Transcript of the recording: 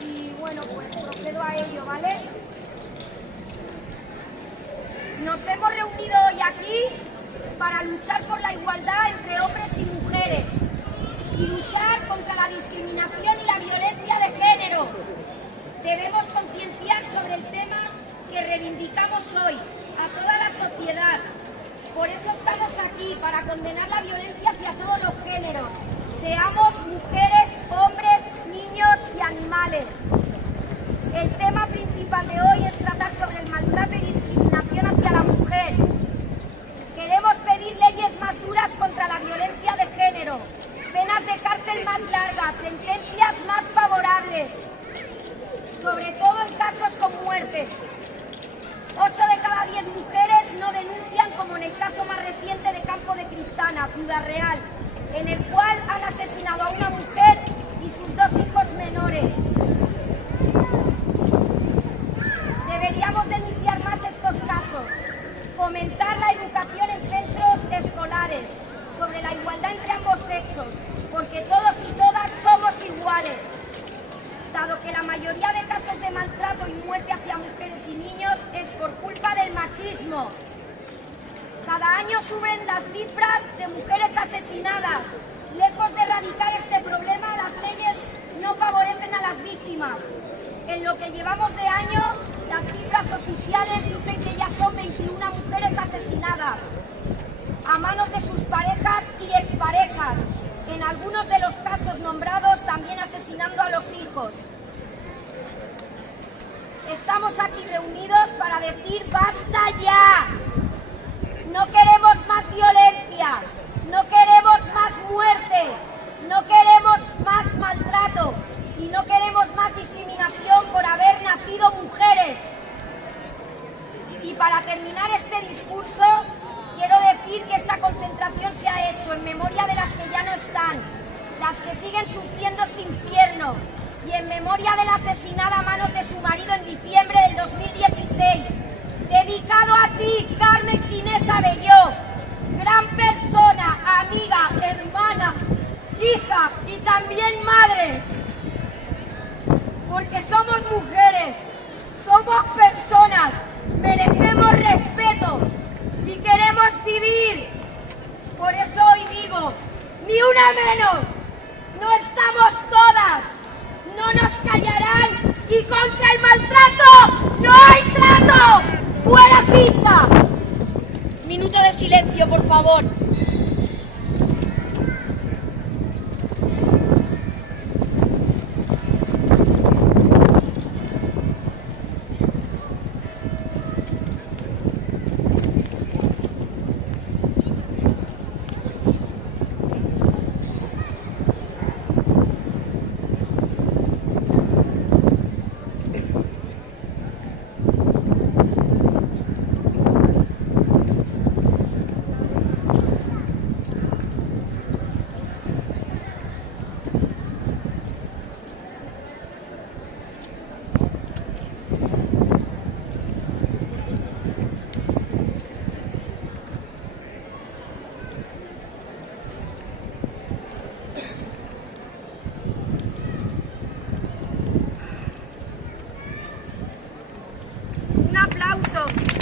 Y bueno, pues procedo a ello, ¿vale? Nos hemos reunido hoy aquí para luchar por la igualdad entre hombres y mujeres y luchar contra la discriminación y la violencia de género. Debemos concienciar sobre el tema que reivindicamos hoy a toda la sociedad. Por eso estamos aquí, para condenar la violencia hacia todos los géneros, seamos mujeres, hombres, niños y animales. El tema principal de hoy es tratar sobre el maltrato y discriminación hacia la mujer. Queremos pedir leyes más duras contra la violencia de género, penas de cárcel más largas, sentencias más favorables, sobre todo en casos con muertes. 8 de cada 10 mujeres no denuncian, como en el caso más reciente de Campo de Criptana, Ciudad Real, en el cual han asesinado a una mujer y sus 2 hijos menores. Deberíamos denunciar más estos casos, fomentar la educación en centros escolares sobre la igualdad entre ambos sexos, porque todos y todas somos iguales. Dado que la mayoría de casos de maltrato y muerte hacia mujeres y niños es por culpa del machismo. Cada año suben las cifras de mujeres asesinadas. Lejos de erradicar este problema, las leyes no favorecen a las víctimas. En lo que llevamos de año, las cifras oficiales dicen que ya son 21 mujeres asesinadas a manos de sus parejas y exparejas. En algunos de los casos nombrados, también asesinando a los hijos. Estamos aquí reunidos para decir ¡basta ya! No queremos más violencia, no queremos más muertes, no queremos más maltrato y no queremos más discriminación por haber nacido mujeres. Y para terminar este discurso, quiero decir que esta concentración se ha hecho en memoria de las que ya no están, las que siguen sufriendo este infierno, y en memoria de la asesinada a manos de su marido en diciembre del 2016. Dedicado a ti, Carmen Ginés Abelló, gran persona, amiga, hermana, hija y también madre. Porque somos mujeres, somos personas, merecemos respeto y queremos vivir. Por eso hoy digo, ni una menos, no estamos todas, no nos callarán y contra el maltrato no hay trato. ¡Fuera FIFA! Minuto de silencio, por favor. aplauso.